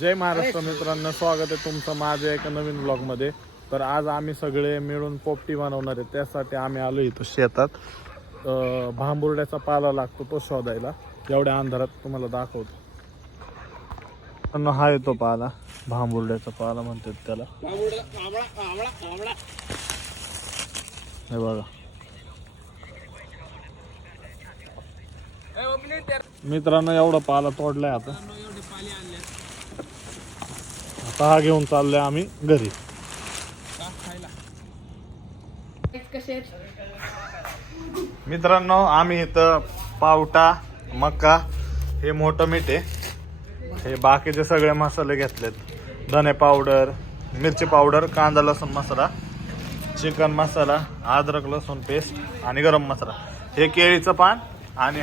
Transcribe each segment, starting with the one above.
जय महाराष्ट्र मित्रांनो, स्वागत आहे तुमचं माझ्या एका नवीन ब्लॉगमध्ये. तर आज आम्ही सगळे मिळून पोपटी बनवणार आहे. त्यासाठी आम्ही आलो इथं शेतात. भांबुर्ड्याचा पाला लागतो तो शोधायला. एवढ्या अंधारात तुम्हाला दाखवतो. हा येतो पाला, भांबुर्ड्याचा पाला म्हणतात त्याला. हे बघा मित्रांनो, एवढा पाला तोडलाय आता हा घेऊन चाललोय आम्ही घरी. मित्रांनो, आम्ही इथं पावटा, मका, हे मोठं मीठ आहे, हे बाकीचे सगळे मसाले घेतलेत. धने पावडर, मिरची पावडर, कांदा लसूण मसाला, चिकन मसाला, अद्रक लसूण पेस्ट आणि गरम मसाला. हे केळीचं पान आणि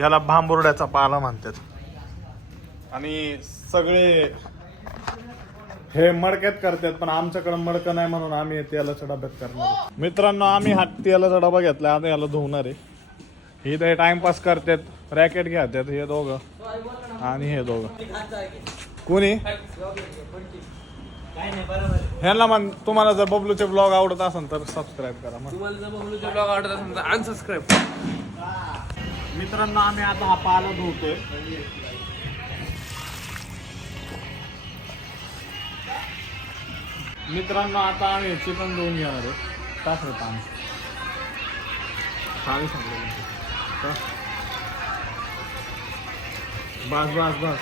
याला भांबुर्ड्याचा पाला म्हणतात. आणि सगळे हे मडक्यात करतात, पण आमच्याकडे मडकं नाही म्हणून आम्ही तेलाच्या डब्यात करणार आहे. मित्रांनो, आम्ही हा तेलाचा डबा घेतला, आता याला धुवणार आहे. इथे टाइमपास करतात, रॅकेट घेतात हे दोघं आणि हे दोघं. कोणी ह्यांना तुम्हाला जर बबलूचे ब्लॉग आवडत असेल तर सबस्क्राईब करा. तुम्हाला जर बबलूचे ब्लॉग आवडत असेल तर अनसबस्क्राईब. मित्रांनो, आम्ही आता हा पाला धुतोय. मित्रांनो, आता आम्ही चिकन धुवून घेणार आहे. टाकलं पाणी खाली सांगलं बस बस बस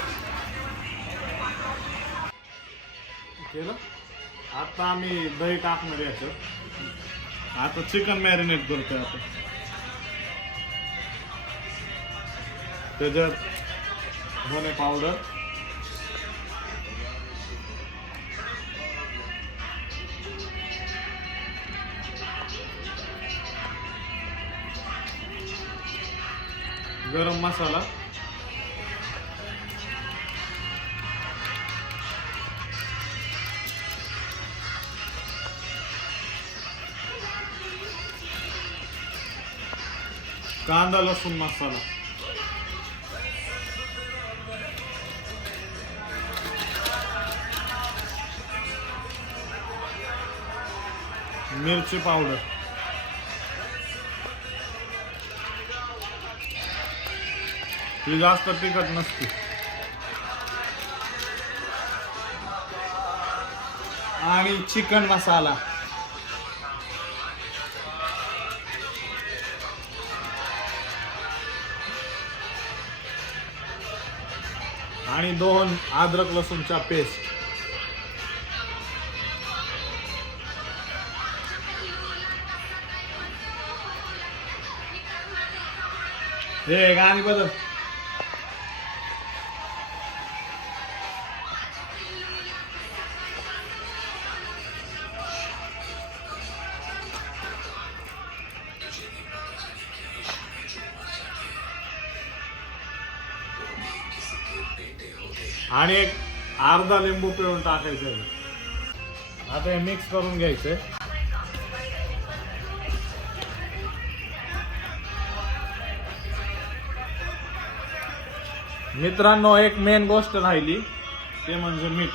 केलं. आता आम्ही दही टाकणार याच्यात. आता चिकन मॅरिनेट करतोय. आता त्याच्यात धने पावडर, गरम मसाला, कांदा लसूण मसाला, मिरची पावडर, ही जास्त तिखट नसते, आणि चिकन मसाला. आणि 2 अद्रक लसूणच्या पेस्ट. हे गाणी बदल. आणि एक अर्धा लिंबू पिळून टाकायचं. आता हे मिक्स करून घ्यायचंय. मित्रांनो, एक मेन गोष्ट राहिली, ते म्हणजे मीठ.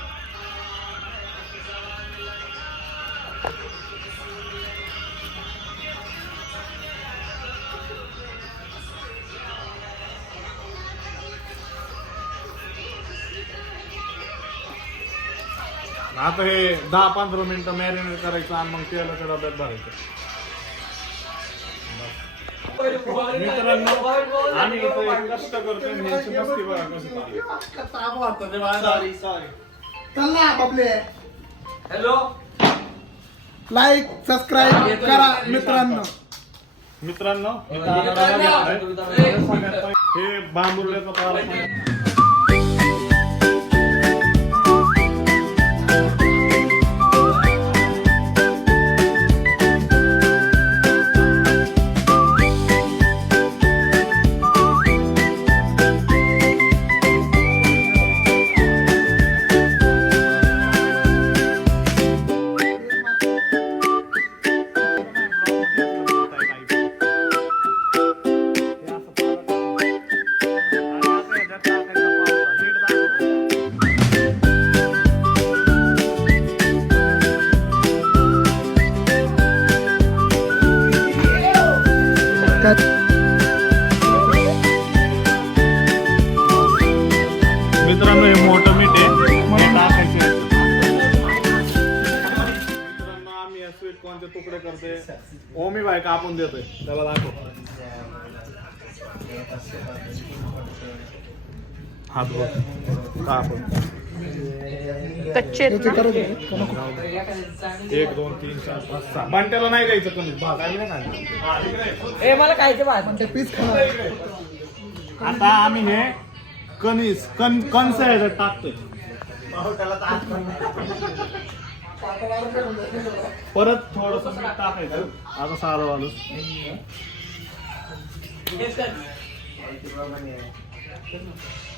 आता हे 10-15 मिनिटं मॅरिनेट करायचं आणि मग तेलाच्या डब्यात भरायचं. मित्रांनो, आम्ही इथं कष्ट करतोय. मस्ती बघा कशी. हॅलो, लाईक सबस्क्राईब करा मित्रांनो. हे भांबुर्ड्याचा पाला. टाकायचं मित्रांनो हे मोठं मीठ आहे हे टाकायचं मित्रांनो आम्ही या स्वीट कॉर्नचे तुकडे करते ओमी बाय कापून देतोय त्याला दाखव हात बघ कापून कच्चे आहेत ना? 1 2 3 4 5 6 बांट्याला नाही द्यायचं कमी भाग आहे ना काय मला खायचं भात ते पीस खाणार आता आम्ही हे कणस ह्याच्यात टाकतोय परत थोडस मीठ टाकायचं आता सारं वालू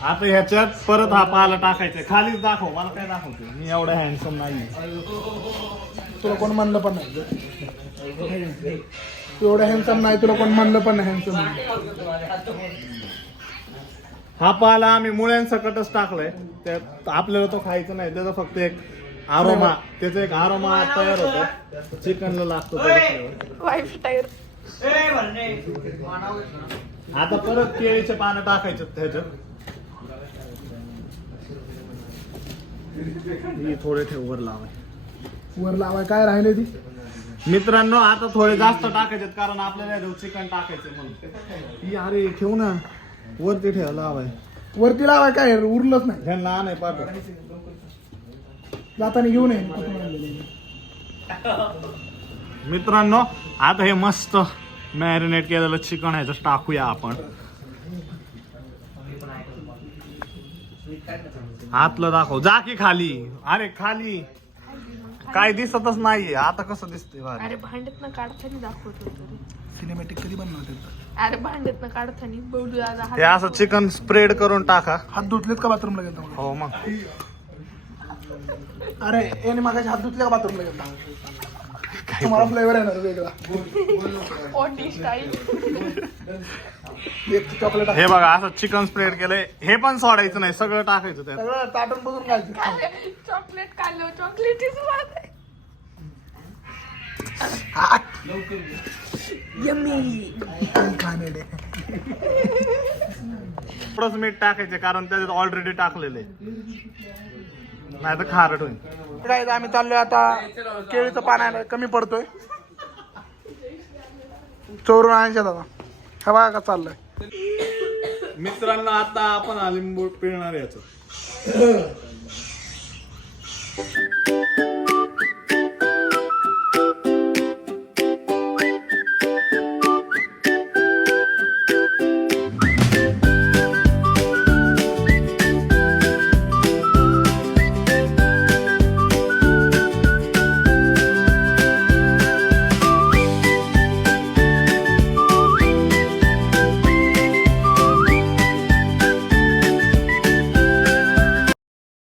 आता ह्याच्यात परत हा पाला टाकायचा खालीच दाखव मला काय दाखवते मी एवढा हँडसम नाही तुला कोण म्हणलं पण नाही तू एवढं हँडसम नाही तुला कोण म्हणलं पण नाही हँडसम हा पाला आम्ही मुळ्यांसकटच टाकलाय त्यात आपल्याला तो खायचा नाही त्याचा फक्त एक आरोमा त्याचा एक आरोमा तयार होतो चिकनला लागतो वाईफ टायर. आता परत केळीचे पानं टाकायचे त्याच्यात ही थोडे ठेव वर लावाय वर लावाय काय राहिले ती मित्रांनो आता थोडे जास्त टाकायचे कारण आपल्याला चिकन टाकायचे म्हणून ही अरे ठेवू ना वरती ठेव लावाय वरती लावाय काय उरलंच नाही ह्यांना नाही पाठव जाताना घेऊन ये मित्रांनो आता हे मस्त मॅरिनेट केलेलं चिकन ह्याचं टाकूया आपण आतलं दाखव जा की खाली अरे खाली काय दिसतच नाहीये आता कसं दिसतंय भारी. अरे भांड्यातनं काढताना दाखवतो तरी. सिनेमॅटिक कधी बनवते अरे भांड्यातनं काढताना बघू दादा हे असं चिकन स्प्रेड करून टाका हात धुतलेत का बाथरूमला गेलता मग? हो मग अरे याने मागाशी हात धुतले का बाथरूमला गेलता तुम्हाला फ्लेवर येणार वेगळा ओटी स्टाईल. एक चॉकलेट हे बघा असं चिकन स्प्रेड केलंय हे पण सोडायचं नाही सगळं टाकायचं त्यात सगळं ताटून बसून खायचं चॉकलेट खाल्लं चॉकलेटीच वाद आहे. खाणे थोडंच मीठ टाकायचे कारण त्याच्यात ऑलरेडी टाकलेलं आहे नाही तर खारट होईल काय आम्ही चाललोय आता केळीचं पान आहे कमी पडतोय चोरून आणायचे दादा हा बघा का चाललंय मित्रांनो आता आपण लिंबू पिळणार याचं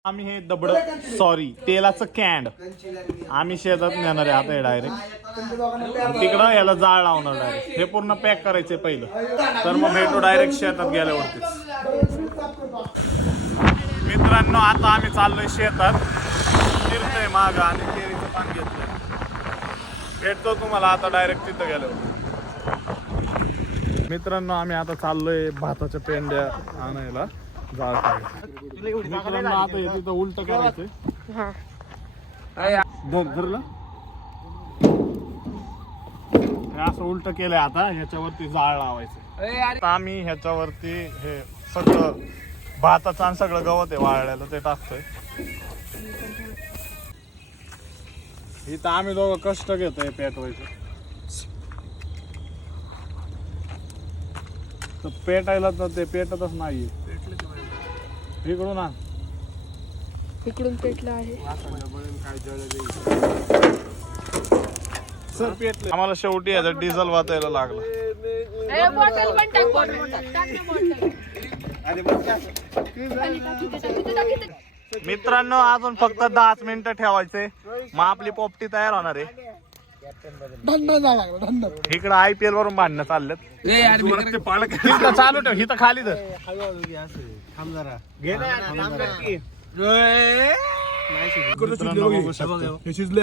आम्ही हे दबड सॉरी तेलाचं कॅन्ड आम्ही शेतात नेणार आहे आता हे डायरेक्ट तिकडं याला जाळ लावणार डायरेक्ट हे पूर्ण पॅक करायचंय पहिलं तर मग भेटू डायरेक्ट शेतात गेल्यावरतीच मित्रांनो आता आम्ही चाललोय शेतात फिरतोय मागं आणि केळीचं पान घेतलंय भेटतो तुम्हाला आता डायरेक्ट तिथं गेल्यावर मित्रांनो आम्ही आता चाललोय भाताच्या पेंड्या आणायला जाळ मित्रांनो आता हे तिथं उलट करायचंय हा. धरलं हे असं उलट केलंय आता ह्याच्यावरती जाळ लावायचं आता आम्ही ह्याच्यावरती हे सगळं भाताचं आणि सगळं गवत आहे वाळल्याला ते टाकतोय इथं आम्ही दोघं कष्ट घेतोय पेटवायचं तर पेटायला तर ते पेटतच नाहीये इकडून आण इकडून पेटलं आहे. सर पेटले आम्हाला शेवटी याचं डिझेल वाचायला लागलं ए, बॉटल पण टाक, बॉटल टाक ना बॉटल. खाली टाक, इथे टाक, इथे टाक, इथे. मित्रांनो अजून फक्त 10 मिनिटं ठेवायचे मग आपली पोपटी तयार होणार आहे धंदा जा लागला धंदा इकडं IPL वरून भांडणं चाललेत इकडं चालू ठेव इथं खाली तर मित्रांनो बघू शकता. शिजले